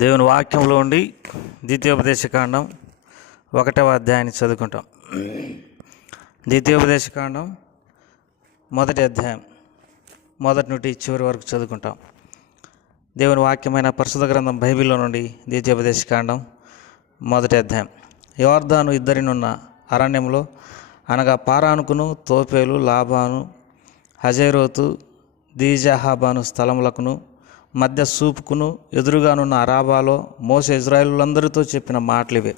దేవుని వాక్యంలో ఉండి ద్వితీయోపదేశకాండం 1వ అధ్యాయాన్ని చదువుకుంటాం. ద్వితీయోపదేశకాండం 1వ అధ్యాయం మొదటి నుండి చివరి వరకు చదువుకుంటాం. దేవుని వాక్యమైన పరిశుద్ధ గ్రంథం బైబిల్లో నుండి ద్వితీయోపదేశకాండం 1వ అధ్యాయం. యోర్దాను ఇద్దరినున్న అరణ్యంలో అనగా పారానుకును, తోపేలు, లాబాను, హజేరోతు, దీజాహాబాను స్థలములకును మధ్య సూపుకును ఎదురుగానున్న అరాబాలో మోసే ఇజ్రాయేలులందరితో చెప్పిన మాటలివే.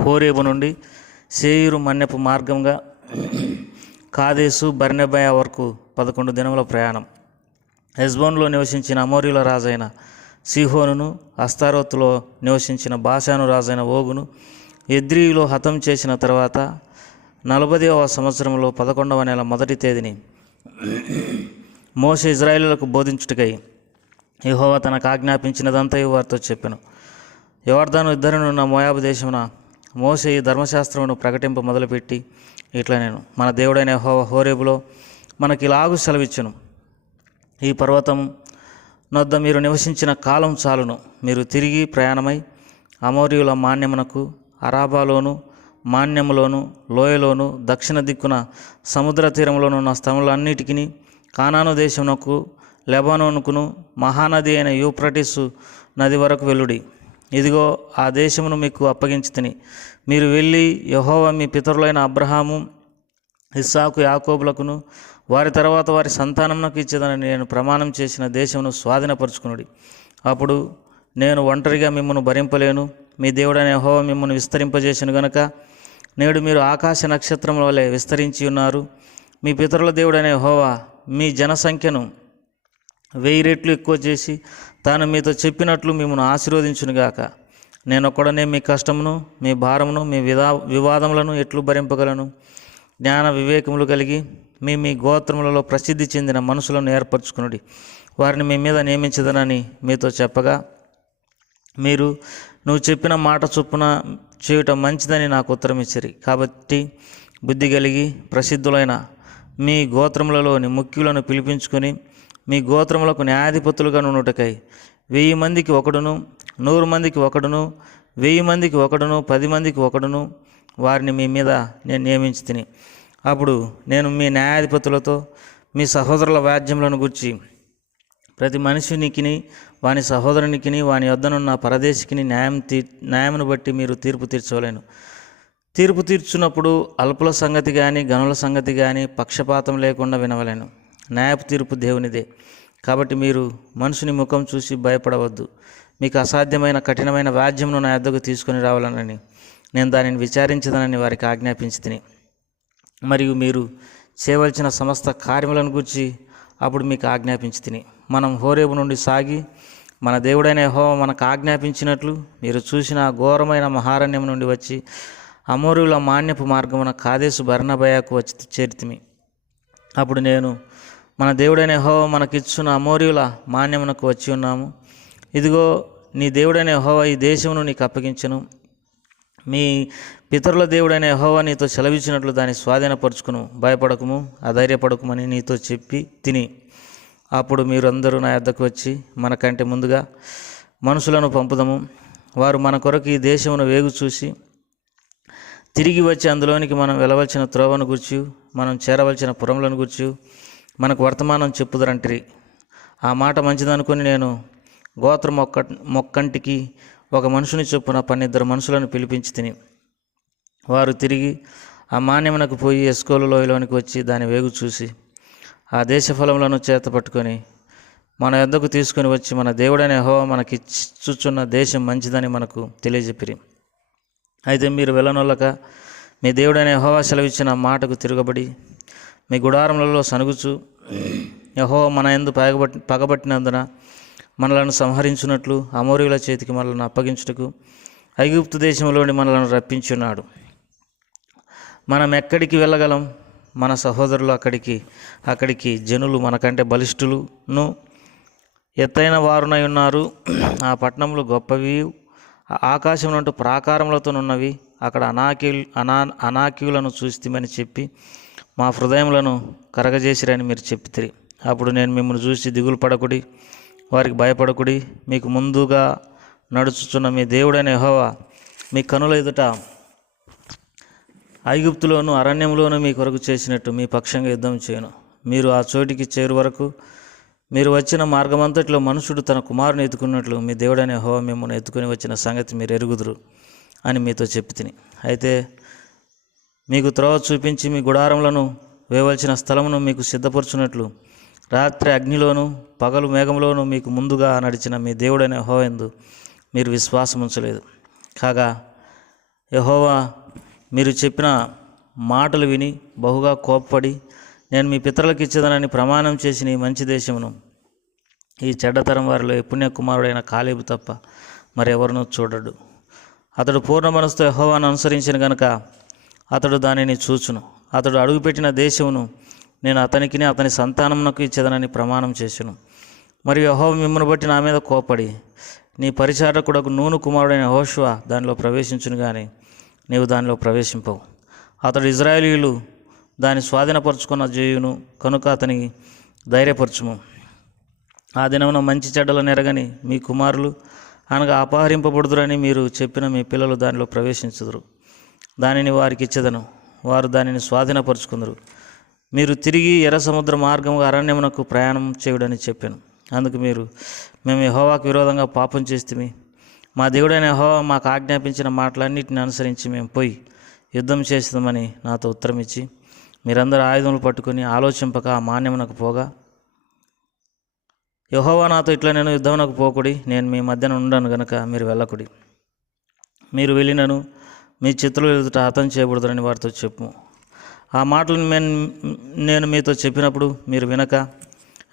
హోరేబు నుండి సేయీరు మన్యపు మార్గంగా కాదేసు బర్నెబయ వరకు 11 దినముల ప్రయాణం. హెష్బోనులో నివసించిన అమోరీల రాజైన సీహోనును, అస్తారోతులో నివసించిన బాషాను రాజైన ఓగును ఎద్రీలో హతం చేసిన తర్వాత 40వ సంవత్సరంలో 11వ నెల 1వ తేదీని మోసే ఇజ్రాయేలులకు బోధించుటకై యెహోవా తనకు ఆజ్ఞాపించినదంతయు వారితో చెప్పెను. యోర్దాను ఇద్దరినున్న మోయాబు దేశమున మోసే ఈ ధర్మశాస్త్రమును ప్రకటింప మొదలుపెట్టి ఇట్లా నేను మన దేవుడైన యెహోవా హోరేబులో మనకి ఇలాగు సెలవిచ్చును. ఈ పర్వతం నొద్ద మీరు నివసించిన కాలం చాలును. మీరు తిరిగి ప్రయాణమై అమోరీయుల మాన్యమునకు, అరాబాలోను మాన్యములోను, లోయలోను, దక్షిణ దిక్కున సముద్ర తీరంలోనున్న స్థలములన్నిటికీ, కానాను దేశమునకు, లెబానోనుకును, మహానది అయిన యూఫ్రటీసు నది వరకు వెళ్ళుడి. ఇదిగో ఆ దేశమును మీకు అప్పగించితిని. మీరు వెళ్ళి యెహోవా మీ పితరులైన అబ్రహాము, ఇస్సాకు, యాకోబులకును వారి తర్వాత వారి సంతానమునకు ఇచ్చేదని నేను ప్రమాణం చేసిన దేశమును స్వాధీనపరుచుకునుడి. అప్పుడు నేను ఒంటరిగా మిమ్మల్ని భరింపలేను. మీ దేవుడైన యెహోవా మిమ్మల్ని విస్తరింపజేసిన గనుక నేడు మీరు ఆకాశ నక్షత్రముల వలె విస్తరించి ఉన్నారు. మీ పితరుల దేవుడైన యెహోవా మీ జనసంఖ్యను 1000 రెట్లు ఎక్కువ చేసి తాను మీతో చెప్పినట్లు మిమ్మల్ని ఆశీర్వదించునుగాక. నేనొక్కడనే మీ కష్టమును, మీ భారమును, మీ వివాదములను ఎట్లు భరింపగలను? జ్ఞాన వివేకములు కలిగి మీ గోత్రములలో ప్రసిద్ధి చెందిన మనుషులను ఏర్పరచుకునుడి. వారిని మీ మీద నియమించదనని మీతో చెప్పగా మీరు నువ్వు చెప్పిన మాట చొప్పున చేయుట మంచిదని నాకు ఉత్తరం ఇచ్చిరి. కాబట్టి బుద్ధి కలిగి ప్రసిద్ధులైన మీ గోత్రములలోని ముఖ్యులను పిలిపించుకొని మీ గోత్రములకు న్యాయాధిపతులుగా నుండుటకై 1000 మందికి ఒకడును, 100 మందికి ఒకడును, 1000 మందికి ఒకడును, 10 మందికి ఒకడును వారిని మీ మీద నేను నియమించి తిని. అప్పుడు నేను మీ న్యాయాధిపతులతో మీ సహోదరుల వ్యాజ్యములను గూర్చి ప్రతి మనుషునికిని, వాని సహోదరునికిని, వాని యొద్దనున్న పరదేశికిని న్యాయమును బట్టి మీరు తీర్పు తీర్చవలేను. తీర్పు తీర్చున్నప్పుడు అల్పుల సంగతి కానీ, గనుల సంగతి కానీ పక్షపాతం లేకుండా వినవలేను. న్యాయపు తీర్పు దేవునిదే. కాబట్టి మీరు మనుషుని ముఖం చూసి భయపడవద్దు. మీకు అసాధ్యమైన కఠినమైన వ్యాజ్యమును నా యొద్దకు తీసుకొని రావాలనని నేను దానిని విచారించదనని వారికి ఆజ్ఞాపించి తిని. మరియు మీరు చేయవలసిన సమస్త కార్యములను గూర్చి అప్పుడు మీకు ఆజ్ఞాపించి తిని. మనం హోరేబు నుండి సాగి మన దేవుడైన యెహోవా మనకు ఆజ్ఞాపించినట్లు మీరు చూసిన ఘోరమైన మహారణ్యం నుండి వచ్చి అమోరీయుల మాన్యపు మార్గమున కాదేసు బర్నెబయకు వచ్చి చేరితిమి. అప్పుడు నేను మన దేవుడైన యెహోవా మనకిచ్చున్న అమోరీయుల మాన్యమునకు వచ్చి ఉన్నాము. ఇదిగో నీ దేవుడైన యెహోవా ఈ దేశమును నీకు అప్పగించెను. మీ పితరుల దేవుడైన యెహోవా నీతో సెలవిచ్చినట్లు దాన్ని స్వాధీనపరుచుకును. భయపడకుము, అధైర్యపడకుమని నీతో చెప్పి తిని. అప్పుడు మీరు అందరూ నా యొద్దకు వచ్చి మనకంటే ముందుగా మనుషులను పంపుదము. వారు మన కొరకు ఈ దేశమును వేగు చూసి తిరిగి వచ్చి అందులోనికి మనం వెళ్ళవలసిన త్రోవను గూర్చి, మనం చేరవలసిన పురములను గూర్చి మనకు వర్తమానం చెప్పుదరంటిరి. ఆ మాట మంచిదనుకొని నేను గోత్రం మొక్కంటికి ఒక మనుషుని చొప్పున 12 మనుషులను పిలిపించి తిని. వారు తిరిగి ఆ మాన్యమునకు పోయి ఎస్కోలు లోయలోనికి వచ్చి దాని వేగు చూసి ఆ దేశ ఫలములను చేత పట్టుకొని మన యొద్దకు తీసుకొని వచ్చి మన దేవుడైన యెహోవా మనకి ఇచ్చుచున్న దేశం మంచిదని మనకు తెలియజెప్పిరి. అయితే మీరు వెళ్ళనొల్లక మీ దేవుడైన యెహోవా సెలవిచ్చిన మాటకు తిరగబడి మీ గుడారములలో సనుగుచు యెహోవా మన యందు పగబట్టినందున మనలను సంహరించున్నట్లు అమోరీయుల చేతికి మనలను అప్పగించుటకు ఐగుప్తు దేశంలోని మనలను రప్పించున్నాడు. మనం ఎక్కడికి వెళ్ళగలం? మన సహోదరులు అక్కడికి జనులు మనకంటే బలిష్ఠులును ఎత్తైన వారునై ఉన్నారు. ఆ పట్టణములు గొప్పవి, ఆకాశం నుండి ప్రాకారములతోనున్నవి. అక్కడ అనాకీయులను చూస్తామని చెప్పి మా హృదయములను కరగజేసిరని మీరు చెప్తిరి. అప్పుడు నేను మిమ్మల్ని చూసి దిగులు పడకుడి, వారికి భయపడకుడి. మీకు ముందుగా నడుచుచున్న మీ దేవుడైన యెహోవా మీ కనుల ఎదుట ఐగుప్తులోను అరణ్యంలోను మీ కొరకు చేసినట్టు మీ పక్షంగా యుద్ధం చేయను. మీరు ఆ చోటికి చేరు వరకు మీరు వచ్చిన మార్గమంతట్లో మనుషుడు తన కుమారుని ఎత్తుకున్నట్లు మీ దేవుడైన యెహోవా మిమ్మల్ని ఎత్తుకుని వచ్చిన సంగతి మీరు ఎరుగుదురు అని మీతో చెప్పి తిని. అయితే మీకు త్రోవ చూపించి మీ గుడారములను వేయవలసిన స్థలమును మీకు సిద్ధపరచున్నట్లు రాత్రి అగ్నిలోను పగలు మేఘంలోను మీకు ముందుగా నడిచిన మీ దేవుడైన యెహోవా యందు మీరు విశ్వాసం ఉంచలేదు. కాగా యెహోవా మీరు చెప్పిన మాటలు విని బహుగా కోప్పడి నేను మీ పితరులకు ఇచ్చేదనని ప్రమాణం చేసిన ఈ మంచి దేశమును ఈ చెడ్డతరం వారిలో పుణ్యకుమారుడైన కాలేబు తప్ప మరెవరినూ చూడడు. అతడు పూర్ణ మనసుతో యెహోవాను అనుసరించిన గనుక అతడు దానిని చూచును. అతడు అడుగుపెట్టిన దేశమును నేను అతనికిని అతని సంతానమునకు ఇచ్చేదనని ప్రమాణం చేశాను. మరియు యెహోవా మిమ్మల్ని బట్టి నా మీద కోపడి నీ పరిచారకుడకు నూను కుమారుడైన యెహోషువ దానిలో ప్రవేశించును కానీ నీవు దానిలో ప్రవేశింపవు. అతడు ఇజ్రాయేలీయులు దాన్ని స్వాధీనపరుచుకున్న చేయును కనుక అతనికి ధైర్యపరచుము. ఆ దినమున మంచి చెడ్డలను ఎరగని మీ కుమారులు అనగా అపహరింపబడుదురని మీరు చెప్పిన మీ పిల్లలు దానిలో ప్రవేశించుదురు. దానిని వారికి ఇచ్చేదను, వారు దానిని స్వాధీనపరుచుకుందరు. మీరు తిరిగి ఎర్ర సముద్ర మార్గముగా అరణ్యమునకు ప్రయాణం చేయుడని చెప్పాను. అందుకు మేము యెహోవాకు విరోధంగా పాపం చేస్తుమి. మా దేవుడైన యెహోవా మాకు ఆజ్ఞాపించిన మాటలన్నిటిని అనుసరించి మేము పోయి యుద్ధం చేస్తామని నాతో ఉత్తరం ఇచ్చి మీరందరూ ఆయుధములు పట్టుకుని ఆలోచింపక ఆ మాన్యమునకు పోగా యెహోవా నాతో ఇట్లా నేను యుద్ధమునకు పోకుడి, నేను మీ మధ్యన ఉండను గనుక మీరు వెళ్ళకుడి. మీరు వెళ్ళినను మీ చిత్తులు ఎదుట హతం చేయకూడదని వారితో చెప్పు. ఆ మాటలు నేను మీతో చెప్పినప్పుడు మీరు వినక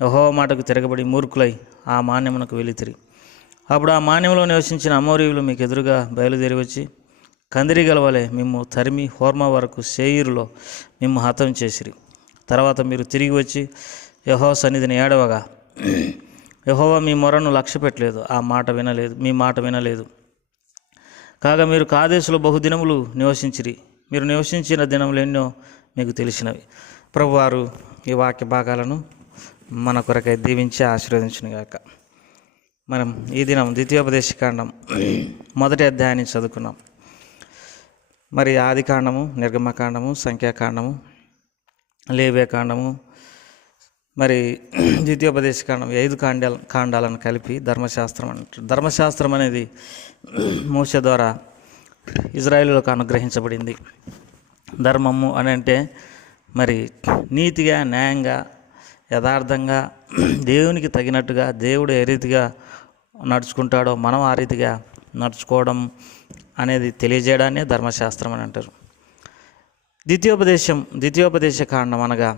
యెహోవా మాటకు తిరగబడి మూర్ఖులై ఆ మాన్యమునకు వెళితిరి. అప్పుడు ఆ మాన్యంలో నివసించిన అమోరీయులు మీకు ఎదురుగా బయలుదేరి వచ్చి కందిరి గలవలే మిమ్ము తరిమి హోర్మా వరకు సేయీరులో మిమ్ము హతం చేసిరి. తర్వాత మీరు తిరిగి వచ్చి యెహోవా సన్నిధిని ఏడవగా యెహోవా మీ మొరను లక్ష్య పెట్టలేదు, మీ మాట వినలేదు. కాగా మీరు కాదేశులో బహుదినములు నివసించిరి. మీరు నివసించిన దినములు ఎన్నో మీకు తెలిసినవి. ప్రభువారు ఈ వాక్య భాగాలను మన కొరకై దీవించి ఆశీర్వదించునుగాక. మనం ఈ దినం ద్వితీయోపదేశకాండం మొదటి అధ్యాయాన్ని చదువుకున్నాం. మరి ఆది కాండము, నిర్గమకాండము, సంఖ్యాకాండము, లేవ్యకాండము, మరి ద్వితీయోపదేశకాండం 5 కాండాలను కలిపి ధర్మశాస్త్రం అంటారు. ధర్మశాస్త్రం అనేది మోషే ద్వారా ఇజ్రాయేలులకు అనుగ్రహించబడింది. ధర్మము అని అంటే మరి నీతిగా, న్యాయంగా, యథార్థంగా, దేవునికి తగినట్టుగా దేవుడు ఏ రీతిగా నడుచుకుంటాడో మనం ఆ రీతిగా నడుచుకోవడం తెలియజేయడాన్ని ధర్మశాస్త్రం అని అంటారు. ద్వితీయోపదేశ కాండం అనగా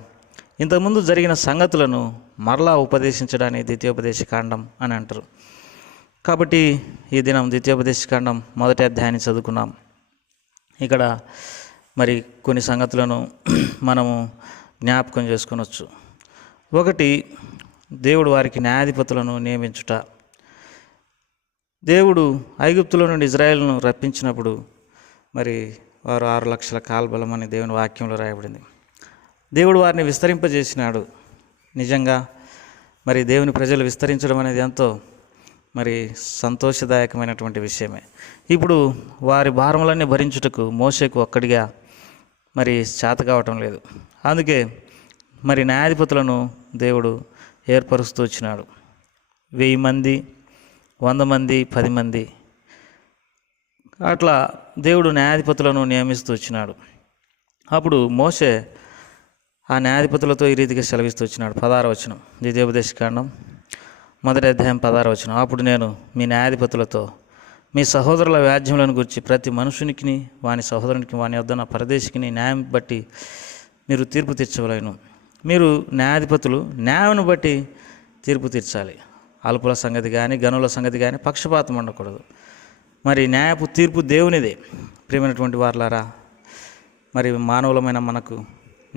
ఇంతకుముందు జరిగిన సంగతులను మరలా ఉపదేశించడాన్ని ద్వితీయోపదేశ కాండం అని అంటారు. కాబట్టి ఈ దినం ద్వితీయోపదేశ కాండం మొదటి అధ్యాయాన్ని చదువుకున్నాం. ఇక్కడ మరి కొన్ని సంగతులను మనము జ్ఞాపకం చేసుకొనవచ్చు. ఒకటి, దేవుడు వారికి న్యాయాధిపతులను నియమించుట. దేవుడు ఐగుప్తులో నుండి ఇజ్రాయేలును రప్పించినప్పుడు మరి వారు 6 లక్షల కాల్బలం అని దేవుని వాక్యంలో రాయబడింది. దేవుడు వారిని విస్తరింపజేసినాడు. నిజంగా మరి దేవుని ప్రజలు విస్తరించడం అనేది ఎంతో మరి సంతోషదాయకమైనటువంటి విషయమే. ఇప్పుడు వారి భారములన్నీ భరించుటకు మోషేకు ఒక్కడిగా మరి చేత కావటం లేదు. అందుకే మరి న్యాయాధిపతులను దేవుడు ఏర్పరుస్తూ వచ్చినాడు. 1000 మంది, 100 మంది, 10 మంది అట్లా దేవుడు న్యాయాధిపతులను నియమిస్తూ వచ్చినాడు. అప్పుడు మోషే ఆ న్యాయాధిపతులతో ఈ రీతిగా సెలవిస్తూ వచ్చినాడు. 16వ వచనం, ద్వితీయోపదేశకాండం మొదటి అధ్యాయం 16వ వచనం. అప్పుడు నేను మీ న్యాయాధిపతులతో మీ సహోదరుల వ్యాజ్యములను గురించి ప్రతి మనుషునికి వాని సహోదరునికి వాని వద్దన పరదేశికి న్యాయం బట్టి మీరు తీర్పు తీర్చవలెను. మీరు న్యాయాధిపతులు న్యాయాన్ని బట్టి తీర్పు తీర్చాలి. అల్పుల సంగతి కానీ గనుల సంగతి కానీ పక్షపాతం ఉండకూడదు. మరి న్యాయపు తీర్పు దేవునిదే. ప్రియమైనటువంటి వారలారా, మరి మానవులమైన మనకు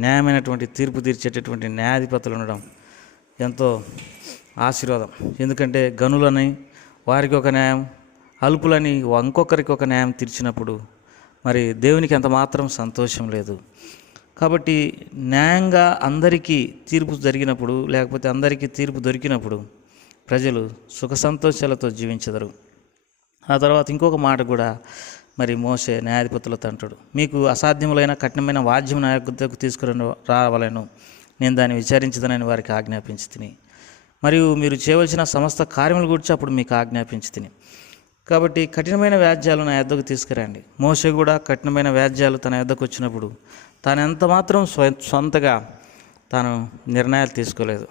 న్యాయమైనటువంటి తీర్పు తీర్చేటటువంటి న్యాయాధిపతులు ఉండడం ఎంతో ఆశీర్వాదం. ఎందుకంటే గనులని వారికి ఒక న్యాయం, అల్పులని ఇంకొకరికి ఒక న్యాయం తీర్చినప్పుడు మరి దేవునికి ఎంత మాత్రం సంతోషం లేదు. కాబట్టి న్యాయంగా అందరికీ తీర్పు జరిగినప్పుడు, లేకపోతే అందరికీ తీర్పు దొరికినప్పుడు ప్రజలు సుఖ సంతోషాలతో జీవించెదరు. ఆ తర్వాత ఇంకొక మాట కూడా మరి మోషే న్యాయాధిపతులతో అంటాడు, మీకు అసాధ్యములైన కఠినమైన వాద్యం నా యొద్దకు తీసుకుని రావాలను, నేను దాన్ని విచారించదనని వారికి ఆజ్ఞాపించి తిని, మరియు మీరు చేయవలసిన సమస్త కార్యముల గురించి అప్పుడు మీకు ఆజ్ఞాపించి తిని. కాబట్టి కఠినమైన వ్యాజ్యాలు నా యొద్దకు తీసుకురండి. మోషే కూడా కఠినమైన వ్యాజ్యాలు తన యొద్దకు వచ్చినప్పుడు తాను ఎంత మాత్రం సొంతగా తాను నిర్ణయాలు తీసుకోలేదు.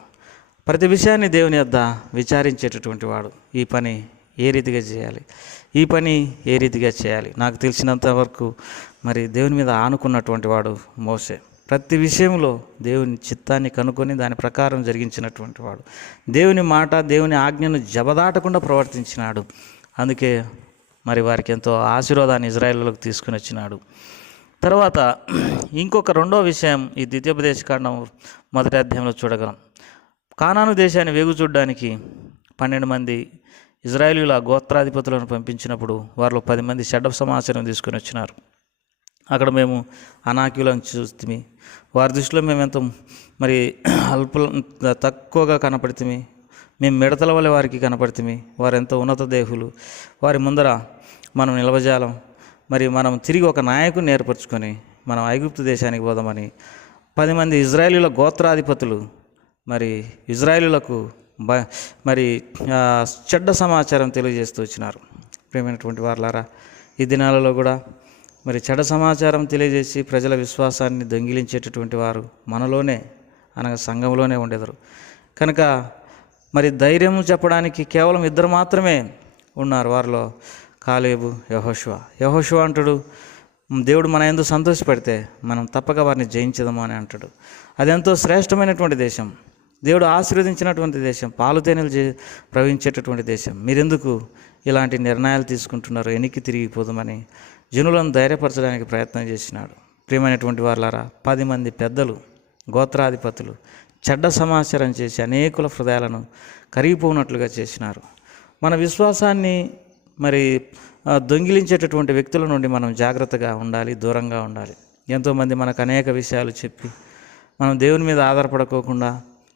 ప్రతి విషయాన్ని దేవుని యొద్ద విచారించేటటువంటి వాడు. ఈ పని ఏ రీతిగా చేయాలి, ఈ పని ఏ రీతిగా చేయాలి, నాకు తెలిసినంత వరకు మరి దేవుని మీద ఆనుకున్నటువంటి వాడు మోషే. ప్రతి విషయంలో దేవుని చిత్తాన్ని కనుక్కొని దాని ప్రకారం జరిగించినటువంటి వాడు. దేవుని మాట, దేవుని ఆజ్ఞను జబదాటకుండా ప్రవర్తించినాడు. అందుకే మరి వారికి ఎంతో ఆశీర్వాదాన్ని ఇజ్రాయేలులకు తీసుకుని వచ్చినాడు. తర్వాత ఇంకొక రెండో విషయం ఈ ద్వితీయోపదేశకాండం 1వ అధ్యాయంలో చూడగలం. కానాను దేశాన్ని వేగు చూడడానికి 12 మంది ఇజ్రాయేలీల గోత్రాధిపతులను పంపించినప్పుడు వారిలో 10 మంది చెడ్డ సమాచారం తీసుకొని వచ్చినారు. అక్కడ మేము అనాక్యులను చూస్తే వారి దృష్టిలో మేము ఎంతో మరి తక్కువగా కనపడితే, మేము మిడతల వల్ల వారికి కనపడితే, వారు ఎంతో ఉన్నత దేహులు, వారి ముందర మనం నిలవజాలం, మరి మనం తిరిగి ఒక నాయకుని ఏర్పరచుకొని మనం ఐగుప్తు దేశానికి పోదామని 10 మంది ఇజ్రాయేలీల గోత్రాధిపతులు మరి ఇజ్రాయేలులకు మరి చెడ్డ సమాచారం తెలియజేస్తూ వచ్చినారు. ప్రియమైనటువంటి వారలారా, ఈ దినాలలో కూడా మరి చెడ్డ సమాచారం తెలియజేసి ప్రజల విశ్వాసాన్ని దొంగిలించేటటువంటి వారు మనలోనే, అనగా సంఘంలోనే ఉండేదారు. కనుక మరి ధైర్యం చెప్పడానికి కేవలం 2 మాత్రమే ఉన్నారు. వారిలో కాలేబు, యెహోషువ అంటాడు, దేవుడు మన యందు సంతోషపడితే మనం తప్పక వారిని జయించదము అని అంటాడు. అదెంతో శ్రేష్టమైనటువంటి దేశం, దేవుడు ఆశీర్వదించినటువంటి దేశం, పాలు తేనెలు ప్రవహించేటటువంటి దేశం. మీరెందుకు ఇలాంటి నిర్ణయాలు తీసుకుంటున్నారు, వెనక్కి తిరిగిపోదామని జనులను ధైర్యపరచడానికి ప్రయత్నం చేసినాడు. ప్రియమైనటువంటి వారులారా, 10 మంది పెద్దలు, గోత్రాధిపతులు చెడ్డ సమాచారం చేసి అనేకుల హృదయాలను కరిగిపోనట్లుగా చేసినారు. మన విశ్వాసాన్ని మరి దొంగిలించేటటువంటి వ్యక్తుల నుండి మనం జాగ్రత్తగా ఉండాలి, దూరంగా ఉండాలి. ఎంతోమంది మనకు అనేక విషయాలు చెప్పి మనం దేవుని మీద ఆధారపడుకోకుండా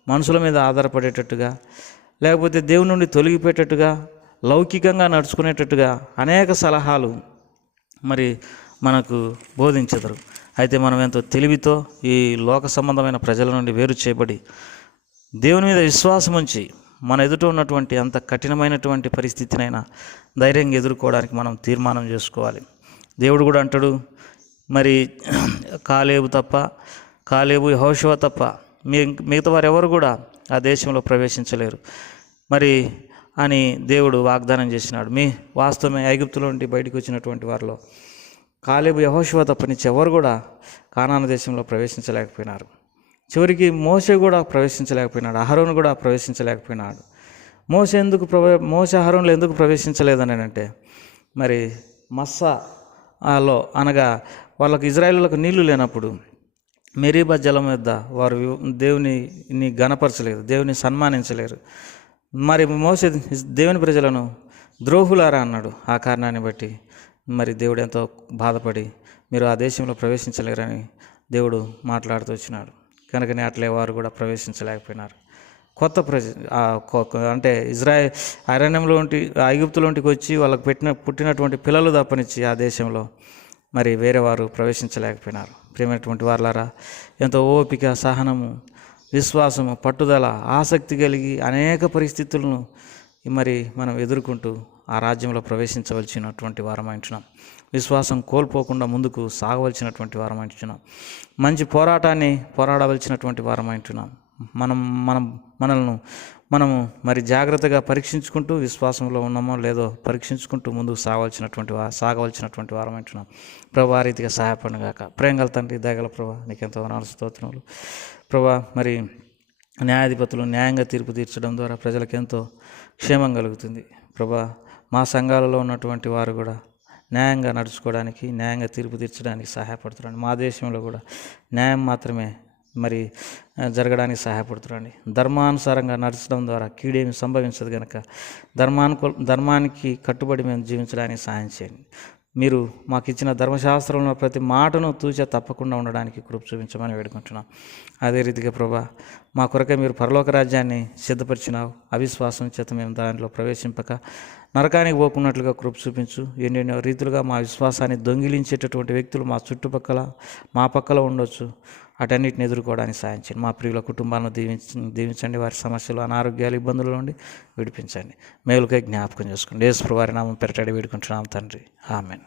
మనుషుల మీద ఆధారపడేటట్టుగా, లేకపోతే దేవుని నుండి తొలగిపోయేటట్టుగా, లౌకికంగా నడుచుకునేటట్టుగా అనేక సలహాలు మరి మనకు బోధించెదరు. అయితే మనం ఎంతో తెలివితో ఈ లోక సంబంధమైన ప్రజల నుండి వేరు చేయబడి దేవుని మీద విశ్వాసం ఉంచి మన ఎదుట ఉన్నటువంటి అంత కఠినమైనటువంటి పరిస్థితినైనా ధైర్యంగా ఎదుర్కోవడానికి మనం తీర్మానం చేసుకోవాలి. దేవుడు కూడా అంటాడు, మరి కాలేబు యెహోషువ తప్ప మిగతా వారు ఎవరు కూడా ఆ దేశంలో ప్రవేశించలేరు మరి అని దేవుడు వాగ్దానం చేసినాడు. వాస్తవమే, ఐగుప్తులో నుండి బయటకు వచ్చినటువంటి వారిలో కాలేబు, యెహోషువ తప్పనిచ్చి ఎవరు కూడా కానాను దేశంలో ప్రవేశించలేకపోయినారు. చివరికి మోషే కూడా ప్రవేశించలేకపోయినాడు, అహరోను కూడా ప్రవేశించలేకపోయినాడు. మోషే అహరోనులు ఎందుకు ప్రవేశించలేదని అంటే, మరి మస్సాలో అనగా వాళ్ళకు ఇజ్రాయేలులకు నీళ్లు లేనప్పుడు మెరీబా జలం వద్ద వారు దేవుని గణపరచలేదు, దేవుని సన్మానించలేరు. మరి మోషే దేవుని ప్రజలను ద్రోహులారా అన్నాడు. ఆ కారణాన్ని బట్టి మరి దేవుడు ఎంతో బాధపడి మీరు ఆ దేశంలో ప్రవేశించలేరని దేవుడు మాట్లాడుతూ వచ్చినాడు. కనుకనే అట్లే వారు కూడా ప్రవేశించలేకపోయినారు. కొత్త అంటే అరణ్యంలో ఐగుప్తులోంటికి వచ్చి వాళ్ళకు పుట్టినటువంటి పిల్లలు తప్పనిచ్చి ఆ దేశంలో మరి వేరే వారు ప్రవేశించలేకపోయినారు. ప్రియమైనటువంటి వారులారా, ఎంతో ఓపిక, సహనము, విశ్వాసము, పట్టుదల, ఆసక్తి కలిగి అనేక పరిస్థితులను మరి మనం ఎదుర్కొంటూ ఆ రాజ్యంలో ప్రవేశించవలసినటువంటి వారమైంటున్నాం. విశ్వాసం కోల్పోకుండా ముందుకు సాగవలసినటువంటి వారమైంటున్నాం. మంచి పోరాటాన్ని పోరాడవలసినటువంటి వారమైంటున్నాం. మనము మరి జాగ్రత్తగా పరీక్షించుకుంటూ విశ్వాసంలో ఉన్నామో లేదో పరీక్షించుకుంటూ ముందుకు సాగవలసినటువంటి వారమైంటున్నాం. ప్రభా, ఆ రీతిగా సహాయపడిన గాక. ప్రేమగల తండ్రి, దయగల ప్రభా, నీకెంతో వందనాలు, స్తోత్రములు ప్రభా. మరి న్యాయాధిపతులు న్యాయంగా తీర్పు తీర్చడం ద్వారా ప్రజలకు ఎంతో క్షేమం కలుగుతుంది ప్రభా. మా సంఘాలలో ఉన్నటువంటి వారు కూడా న్యాయంగా నడుచుకోవడానికి, న్యాయంగా తీర్పు తీర్చడానికి సహాయపడుతున్నాడు. మా దేశంలో కూడా న్యాయం మాత్రమే మరి జరగడానికి సహాయపడుతున్నాండి. ధర్మానుసారంగా నడచడం ద్వారా కీడేమి సంభవించదు కనుక ధర్మానికి కట్టుబడి మేము జీవించడానికి సహాయం చేయండి. మీరు మాకు ఇచ్చిన ధర్మశాస్త్రంలో ప్రతి మాటను తూచా తప్పకుండా ఉండడానికి కృప చూపించమని వేడుకుంటున్నాం. అదే రీతిగా ప్రభా, మా కొరకే మీరు పరలోక రాజ్యాన్ని సిద్ధపరిచినావు. అవిశ్వాసం చేత మేము దానిలో ప్రవేశింపక నరకానికి పోకున్నట్లుగా కృప చూపించు. ఎన్నెన్నో రీతులుగా మా విశ్వాసాన్ని దొంగిలించేటటువంటి వ్యక్తులు మా చుట్టుపక్కల మా పక్కల ఉండొచ్చు. అటన్నిటిని ఎదుర్కోవడానికి సాయం చేయండి. మా ప్రియుల కుటుంబాలను దీవించండి. వారి సమస్యలు, అనారోగ్యాలు, ఇబ్బందుల నుండి విడిపించండి. మేలుకై జ్ఞాపకం చేసుకోండి. యేసు ప్రభువు వారి నామం పేరిట వేడుకుంటున్నాం తండ్రి. ఆమేన్.